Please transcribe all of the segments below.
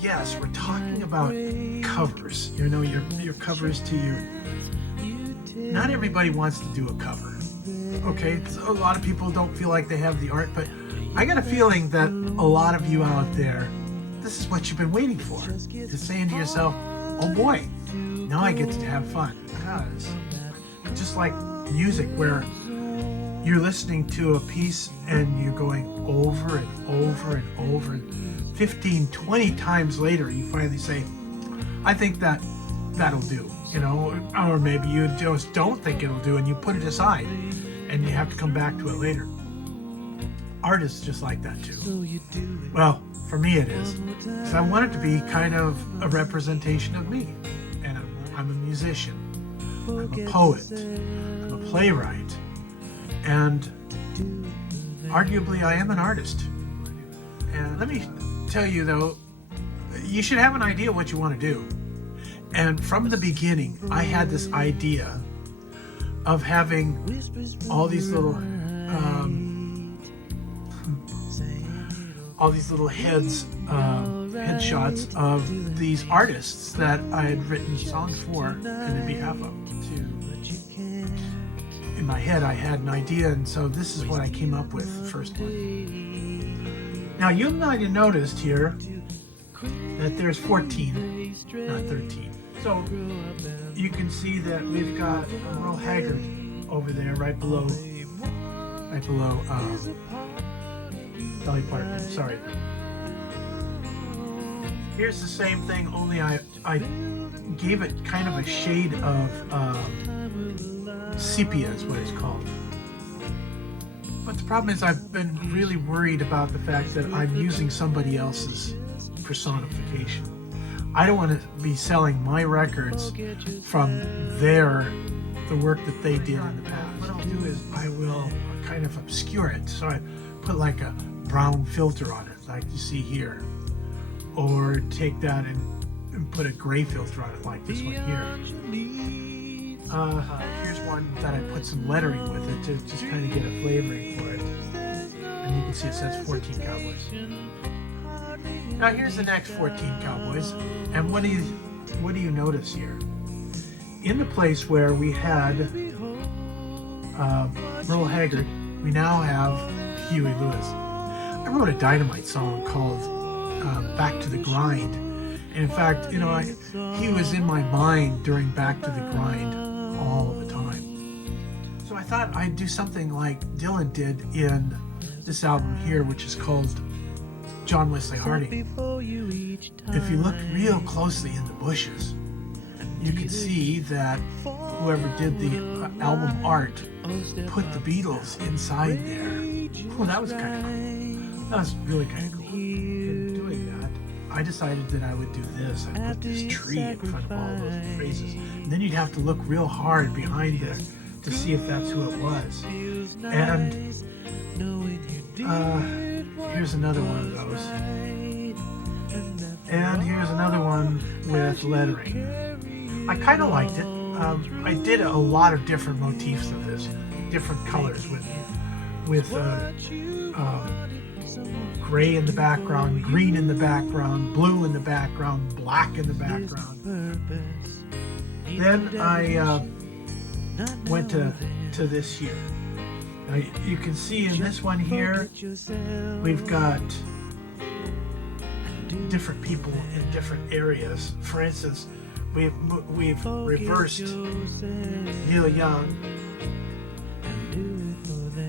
Yes, we're talking about covers. You know, your covers to your... Not everybody wants to do a cover. Okay, a lot of people don't feel like they have the art, but I got a feeling that a lot of you out there, this is what you've been waiting for. You're saying to yourself, oh boy, now I get to have fun. Because just like music, where you're listening to a piece and you're going over and over and over, and 15, 20 times later, you finally say, I think that'll do, you know, or maybe you just don't think it'll do and you put it aside and you have to come back to it later. Art is just like that too. Well, for me it is. So I want it to be kind of a representation of me. And I'm a musician, I'm a poet, I'm a playwright, and arguably I am an artist. And let me tell you though, you should have an idea what you want to do. And from the beginning, I had this idea of having all these little headshots of these artists that I had written songs for and in behalf of. In my head, I had an idea, and so this is what I came up with, the first one. Now, you might have noticed here that there's 14, not 13. So you can see that we've got Merle Haggard over there, right below Dolly Parton. Sorry. Here's the same thing, only I gave it kind of a shade of sepia is what it's called. But the problem is I've been really worried about the fact that I'm using somebody else's personification. I don't want to be selling my records from the work that they did in the past. What I'll do is I will kind of obscure it. So I put like a brown filter on it, like you see here. Or take that and put a gray filter on it, like this one here. Here's one that I put some lettering with it to just kind of get a flavoring for it. And you can see it says 14 Cowboys. Now here's the next 14 Cowboys, and what do you notice here? In the place where we had Merle Haggard, we now have Huey Lewis. I wrote a Dynamite song called Back to the Grind, and in fact, you know, he was in my mind during Back to the Grind all the time. So I thought I'd do something like Dylan did in this album here, which is called John Wesley Harding. If you look real closely in the bushes, you can see that whoever did the album art put the Beatles inside there. Well, that was kind of cool. That was really kind of cool. In doing that, I decided that I would do this. I put this tree in front of all those phrases. And then you'd have to look real hard behind there to see if that's who it was. And here's another one of those. And here's another one with lettering. I kind of liked it. I did a lot of different motifs of this, different colors with gray in the background, green in the background, blue in the background, black in the background. Then I went to this here. Now you can see in this one here, we've got different people in different areas. For instance, we've reversed Neil Young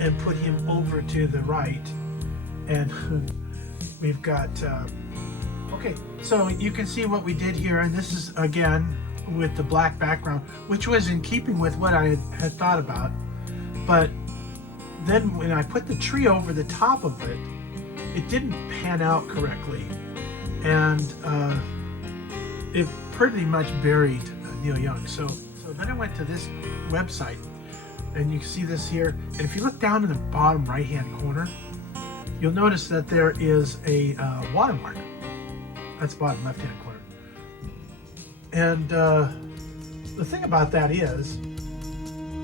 and put him over to the right, and we've got okay, so you can see what we did here, and this is again with the black background, which was in keeping with what I had thought about. But then when I put the tree over the top of it, it didn't pan out correctly, and it pretty much buried Neil Young. So then I went to this website, and you can see this here, and if you look down in the bottom right hand corner, you'll notice that there is a watermark. That's bottom left hand corner. And the thing about that is,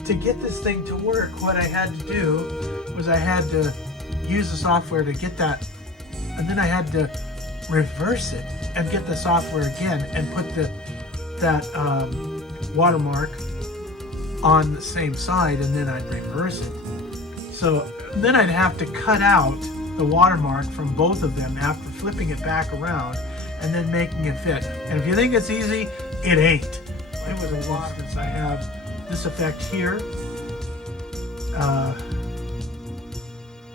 to get this thing to work, what I had to do was I had to use the software to get that, and then I had to reverse it and get the software again and put that watermark on the same side, and then I'd reverse it. So then I'd have to cut out the watermark from both of them after flipping it back around and then making it fit. And if you think it's easy, it ain't. It was a lot. Since I have this effect here,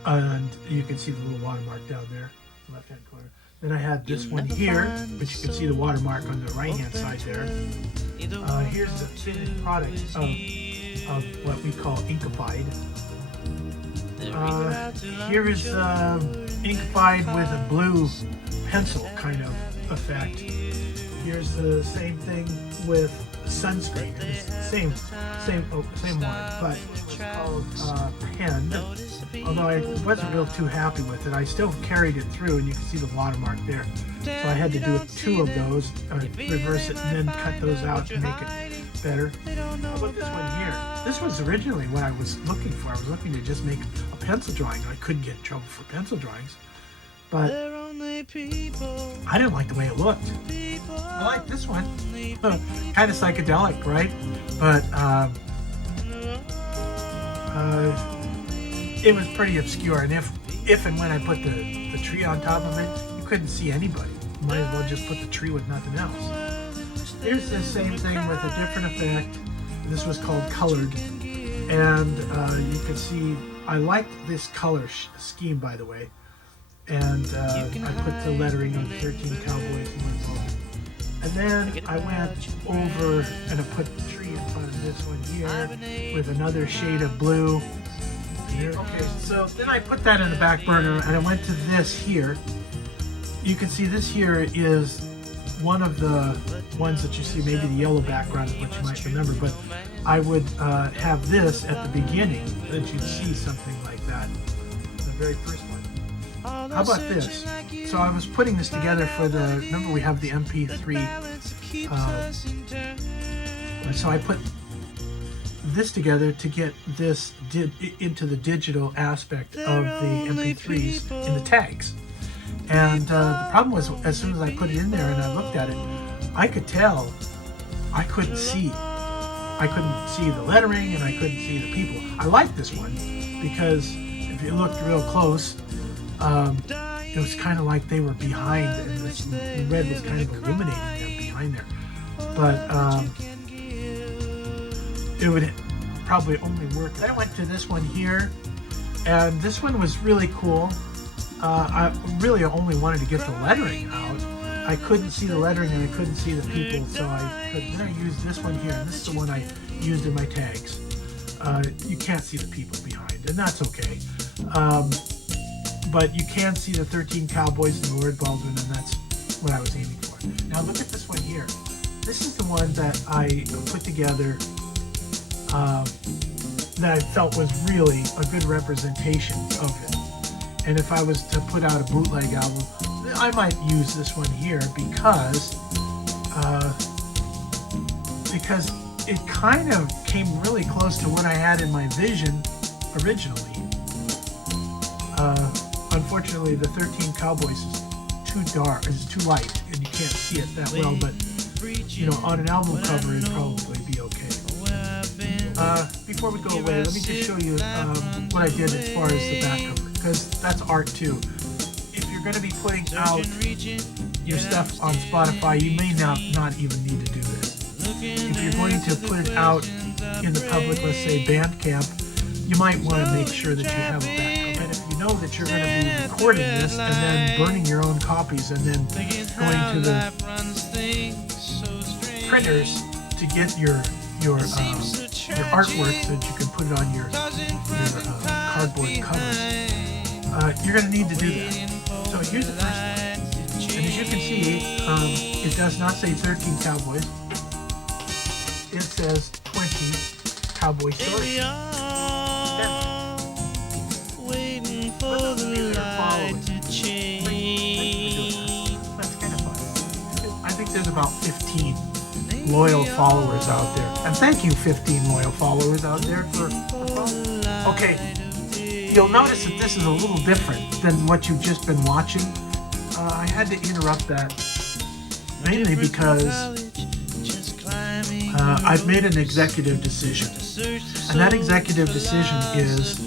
and you can see the little watermark down there, left hand corner. Then I had this one here, which you can see the watermark on the right hand side there. Here's the finished product of what we call inkified. Here is inkified with a blue pencil kind of effect. Here's the same thing with sunscreen. Same one, but it's called pen. Although I wasn't real too happy with it, I still carried it through, and you can see the watermark there. So I had to do 2 of those, reverse it, and then cut those out to make it better. How about this one here? This was originally what I was looking for. I was looking to just make a pencil drawing. I couldn't get in trouble for pencil drawings, but I didn't like the way it looked. I like this one. Kind of psychedelic, right? But it was pretty obscure, and if and when I put the tree on top of it, you couldn't see anybody. You might as well just put the tree with nothing else. Here's the same thing with a different effect. This was called colored, and you can see I liked this color scheme, by the way, and I put the lettering of 13 Cowboys in my phone. And then I went over and I put the tree in front of this one here with another shade of blue. Okay, so then I put that in the back burner, and I went to this here. You can see this here is one of the ones that you see, maybe the yellow background is what you might remember, but I would have this at the beginning, that you'd see something like that, the very first one. How about this? So I was putting this together for remember we have the MP3, so I put this together to get this into the digital aspect of the MP3s in the tags. And the problem was, as soon as I put it in there and I looked at it, I could tell I couldn't see. I couldn't see the lettering, and I couldn't see the people. I liked this one because if you looked real close, it was kind of like they were behind, and the red was kind of illuminating them behind there. But it would probably only work. Then I went to this one here, and this one was really cool. I really only wanted to get the lettering out. I couldn't see the lettering and I couldn't see the people, so then I used this one here, and this is the one I used in my tags. You can't see the people behind, and that's okay. But you can see the 13 Cowboys and Lord Baldwin, and that's what I was aiming for. Now look at this one here. This is the one that I put together that I felt was really a good representation of it. And if I was to put out a bootleg album, I might use this one here because it kind of came really close to what I had in my vision originally. Unfortunately, the 13 Cowboys is too dark, it's too light, and you can't see it that well, but you know, on an album cover it'd probably be okay. Before we go away, let me just show you what I did as far as the back cover, because that's art too. If you're going to be putting out your stuff on Spotify, you may not even need to do this. If you're going to put it out in the public, let's say Bandcamp, you might want to make sure that you have a back cover. And if you know that you're going to be recording this and then burning your own copies and then going to the printers to get your artwork so that you can put it on your cardboard covers, you're going to need to do that. So here's the first one, and as you can see, it does not say 13 Cowboys. It says 20 Cowboy Stories. Waiting for the light to change. That's kind of fun. I think there's about 15 loyal followers out there, and thank you 15 loyal followers out there for following. Okay, you'll notice that this is a little different than what you've just been watching. I had to interrupt that mainly because I've made an executive decision. And that executive decision is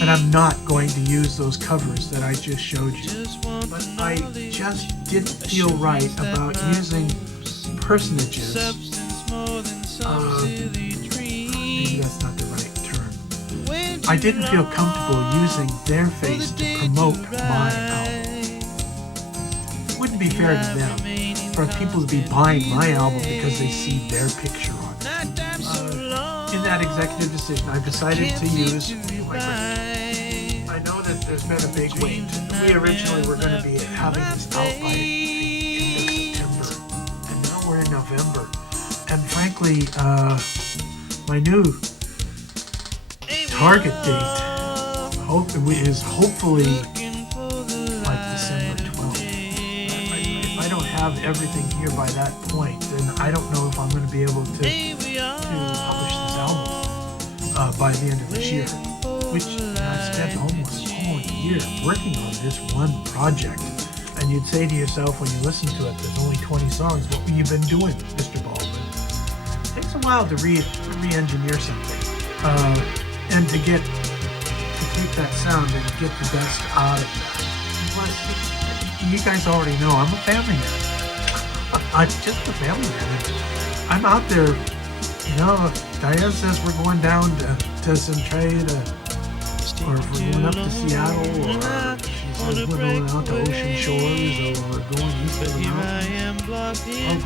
that I'm not going to use those covers that I just showed you. But I just didn't feel right about using personages. Maybe that's not the right term. I didn't feel comfortable using their face to promote my album. It wouldn't be fair to them for people to be buying my album because they see their picture on it. In that executive decision, I've decided to use my grandkids. I know that there's been a big wait. We originally were going to be having this out by the end of September, and now we're in November. And frankly, my new target date is hopefully like December 12th. If I don't have everything here by that point, then I don't know if I'm going to be able to publish this album by the end of this year. Which I've spent almost a whole year working on this one project. And you'd say to yourself when you listen to it, there's only 20 songs. What have you been doing, Mr. Baldwin? It takes a while to re-engineer something. And to take that sound and get the best out of that. Plus, you guys already know I'm a family man. I'm just a family man. I'm out there, you know, Diane says we're going down to Centralia, or if we're going up to Seattle, or she says we're going out to Ocean Shores, or we're going east of the mountains, or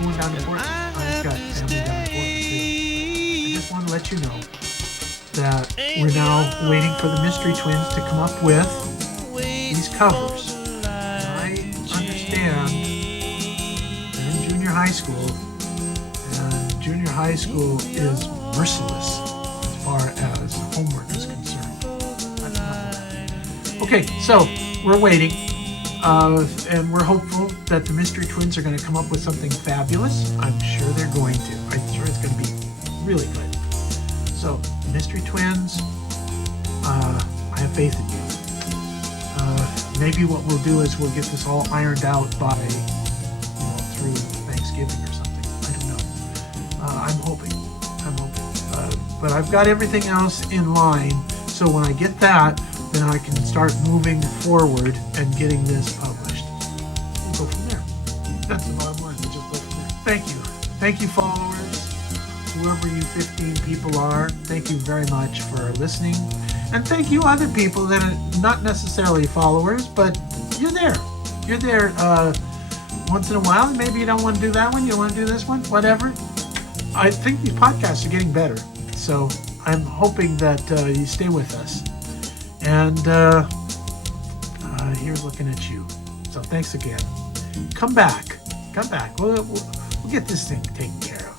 going down to Portland. I've got family down in Portland too. I just want to let you know that we're now waiting for the Mystery Twins to come up with these covers. And I understand they're in junior high school, and junior high school is merciless as far as homework is concerned. That's not okay, so we're waiting, and we're hopeful that the Mystery Twins are going to come up with something fabulous. I'm sure they're going to. I'm sure it's going to be really good. So, Mystery Twins, I have faith in you. Maybe what we'll do is we'll get this all ironed out by, through Thanksgiving or something. I don't know. I'm hoping. But I've got everything else in line, so when I get that, then I can start moving forward and getting this published. We'll go from there. That's the bottom line. We'll just go from there. Thank you. Thank you, followers. Whoever you 15 people are, thank you very much for listening. And thank you other people that are not necessarily followers, but you're there. You're there once in a while. Maybe you don't want to do that one. You want to do this one, whatever. I think these podcasts are getting better. So I'm hoping that you stay with us. And here's looking at you. So thanks again. Come back. We'll get this thing taken care of.